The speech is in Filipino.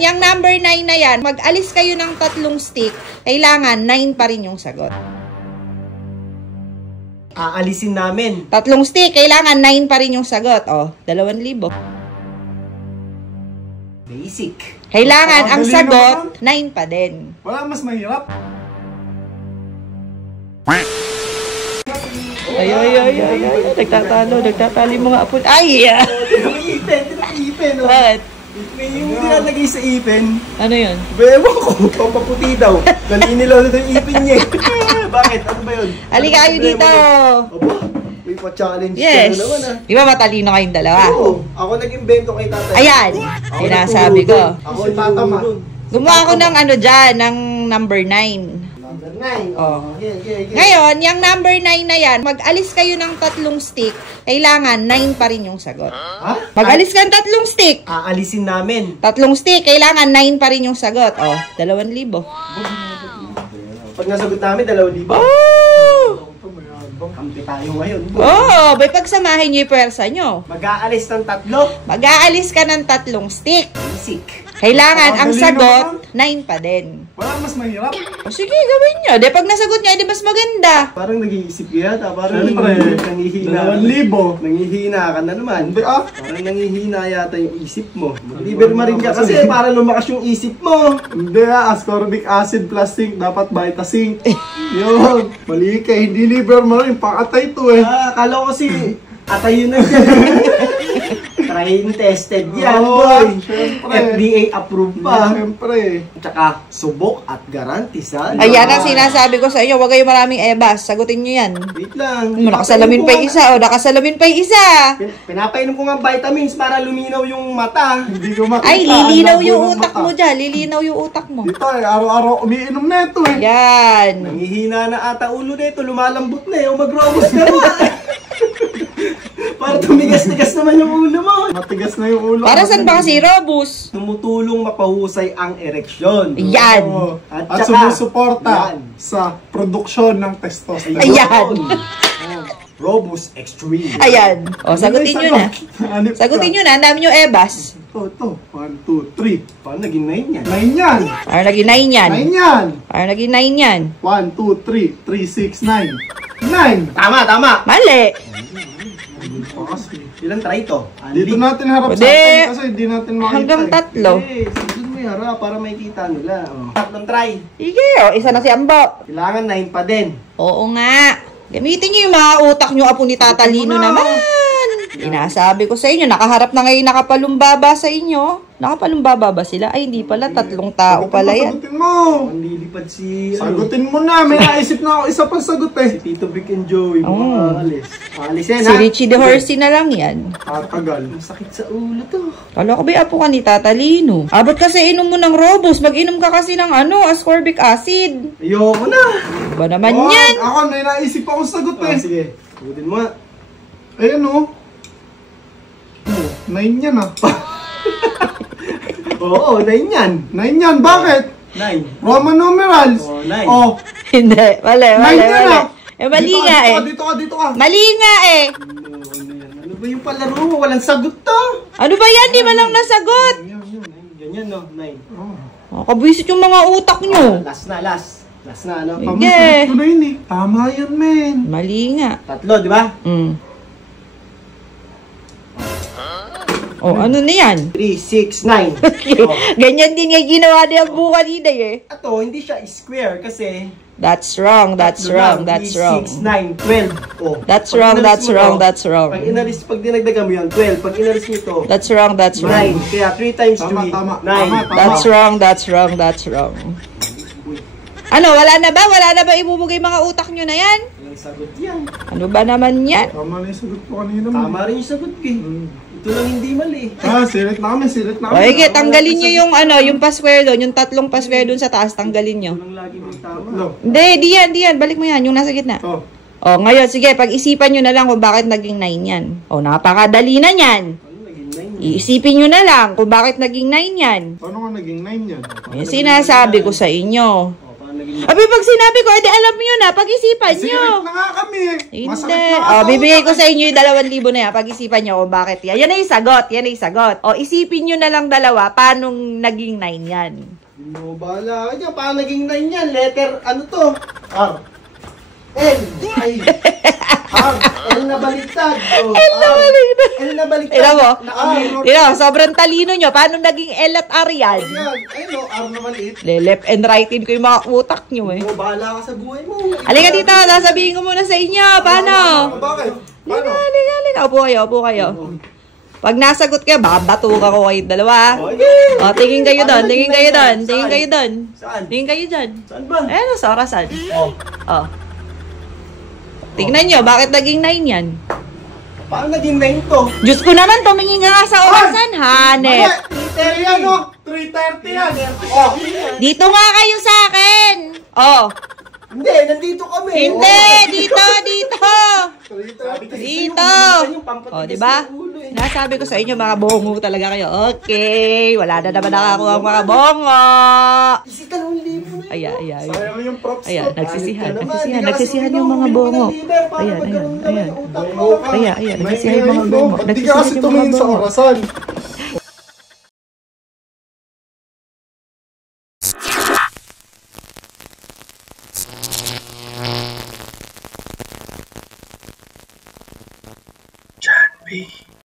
Yung number 9 na yan, mag-alis kayo ng 3 stick, kailangan 9 pa rin yung sagot. Aalisin namin. 3 stick, kailangan 9 pa rin yung sagot. O, 2,000. Basic. Kailangan ang sagot, 9 pa din. Wala mas mahirap. Ay. Nagtatali mo nga po. Ay! Ipin. What? Yung nilalagay sa ipin. Ano yun? Ewan ko, pampaputi daw. Naninilaw na daw yung ipin niya. Bakit? Ano ba yun? Halika kayo dito. Aba, may pa-challenge Yes. ka na naman Di ba matalino kayong dalawa? Oo, ako nag-invento kay tatay. Ayan, sinasabi ko. Ako si tatama. Gumawa ako ng ano dyan, ng number 9. Number 9. Oh. Okay. Ngayon, yung number 9 na yan, mag-alis kayo ng 3 stick, kailangan 9 pa rin yung sagot. Ha? Mag-alis ka ng 3 stick. Aalisin namin. 3 stick, kailangan 9 pa rin yung sagot. O, 2,000. Pag nasagot namin, 2,000. Oh! Kampi tayo ngayon. Oh, may pagsamahin nyo yung pwersa nyo. Mag-aalis ng 3. Mag-aalis ka ng 3 stick. Basic. Kailangan ang Dali sagot, 9 pa din. Wala mas mahirap. O sige, gawin nyo. De, pag nasagot nyo, di mas maganda. Parang nag-iisip ka yata. Parang Siyempre, nangihina. 2,000. Nangihina ka na naman. Parang nangihina yata yung isip mo. Liber rin ka kasi para lumakas yung isip mo. Hindi ascorbic acid plus zinc, dapat Vita-Zinc. Yun, mali ka, hindi liver mo rin, pakatay to eh. Akala ko kasi atay yun na dyan. Train tested yan, Oo, boy. syempre. FDA approved pa. Siyempre. Tsaka subok at garanti sa Ayan ang sinasabi ko sa inyo. Huwag kayo maraming ebas. Sagutin nyo yan. Wait lang. Nakasalamin pa yung isa. O, nakasalamin pa yung isa. Pinapainom ko nga vitamins para luminaw yung mata. Hindi ko makita. Ay, lilinaw ang yung labo ng utak mata. mo dyan. Lilinaw yung utak mo. Dito eh, araw-araw umiinom na ito eh. Yan. Nangihina na ata ulo na ito. Lumalambot na eh. O mag-robos ka na. Para tumigas-tigas naman yung ulo mo. Matigas na yung ulo. Para saan ba kasi Robus? Tumutulong mapahusay ang ereksyon. Yan. Oo. At At saka, sumusuporta yan. sa produksyon ng testosterone. Ayan. Robust Extreme. Ayan. O, sagutin nyo na. Sagutin nyo na. Ang dami nyo ebas. Ito. 1, 2, 3. Paano naging 9 yan? 9 yan. Para naging 9 yan. 9 yan. Para naging 9 yan. 1, 2, 3. 3, 6, 9. 9. Tama. Mali. Ilan try ito? Dito natin harap sa Pwede. atin kasi hindi natin makita. Hanggang 3. Eh, doon mo harap para makikita nila. Tatlong try. Sige, o. Isa na si Ambo. Kailangan 9 pa din. Oo nga. Gamitin nyo yung mga utak nyo, apo ni Tatalino naman. Inasabi ko sa inyo, nakaharap na ngayon nakapalumbaba sa inyo. Nakapalumbaba ba sila? Ay, hindi pala. 3 tao pala yan. Sagutin mo. Ang lilipad si... Sagutin mo na. May naisip na ako isa pa sagot Si eh. Tito Vic and Joey. Makakalis. Alis yan, Si ha? Richie the Horsey na lang yan. Tatagal. Masakit sa ulo to. Kala ko ba apo ka ni Tatalino? Abot kasi inom mo ng Robus. Mag-inom ka kasi ng ascorbic acid. Ayoko na. Ba naman Wag, yan? Ako, may naisip ako sagot eh. Sige. Sagutin mo nga. Ayan o. 9 yan ah. Oo, 9 yan. 9 yan. Bakit? 9. Roman numerals. Oh, 9. Oh, Hindi. Mali. 9 yan ah. Eh, mali nga eh. Dito ka. Mali nga eh. Ano ba yung palaro mo? Walang sagot to. Ano ba yan? Di man lang nasagot. Ganyan, no? 9. Oh, kabwisit yung mga utak nyo. Last na, ano? Sige. Ko na yun eh. Tama yan, men. Mali nga. 3, di ba? Oh, ano na yan? 3, 6, 9. Ganyan din yung ginawa niya buka kanina eh. Ito, hindi siya square kasi... That's wrong. 6, 9, 12. Oh. That's Pag wrong. inalis That's mo wrong. to, That's wrong. Pag dinagdagan mo yan, 12. Pag inalis mo ito, That's wrong. That's 9. wrong. Kaya 3 times 3, Tama. 9. That's wrong. That's wrong. That's wrong. Ano, wala na ba? Wala na ba ibubugay mga utak nyo na yan? Walang sagot yan. Ano ba naman yan? Tama na yung sagot ko kanina. Tama rin yung sagot ko eh. Ito lang hindi mali. Sirit na kami. Okay, tanggalin nyo yung yung password doon, yung 3 password doon sa taas, tanggalin nyo. Ito lang lagi may tama. No. Hindi, di yan. Balik mo yan, yung nasa gitna. Oh. Oh, ngayon, sige, pag-isipan nyo na lang kung bakit naging 9 yan. Oh, napakadali na yan. Ano naging 9? Iisipin nyo na lang kung bakit naging 9 yan. Paano nga naging 9 yan? Yung sinasabi ko sa inyo. O, paano naging... Abi, pag sinabi ko, edi alam nyo na, pag-isipan nyo. Sirit na nga kami. Hindi. Masakit na nga O, sa bibigay ko utak. sa inyo yung 2,000 na yan. Pag-isipan nyo kung bakit yan. Yan ay sagot. Yan ay sagot. O, isipin nyo na lang dalawa, paano naging 9 yan? No, bahala ka dyan. Paano naging 9 yan? Letter, ano to? R. L. Ay. R. L na baliktad. Oh, L na R. baliktad. L na baliktad. Tignan mo. Naka-mirror. Tignan mo, sobrang talino nyo. Paano naging L at R yan? Ayan. Ayun o, R na maliit. Left and rightin ko yung mga utak nyo eh. No, bahala ka sa buhay mo. Halika dito, sasabihin ko muna sa inyo. Paano? Bakit? Paano? Halika. Upo kayo. Pag nasagot kayo, babatuka ko kayo dalawa. Okay. O, tingin kayo doon. Tingin kayo doon. Saan? Tingin kayo dyan. Saan ba? Ano, sa orasan. Oh. O. Tingnan nyo, bakit naging 9 yan? Paano naging 9 to? Diyos ko naman, tumingin nga sa orasan, Hanep. Liter yan o. 3:30 yan. Oh. Dito nga kayo sa akin. Oh. Hindi, nandito kami. Hindi, dito. Dito. Oh, di ba? Nasabi ko sa inyo, mga bongo talaga kayo. Okay, wala na naman nakakuha ang mga bongo. Isi 2,000 na yun. Ayan. Sayang yung props Ayan, ko. nagsisihan yung mga bongo. Ayan. Nagsisihan yung mga bongo. Ba't di ka kasi tumingin sa orasan? John B.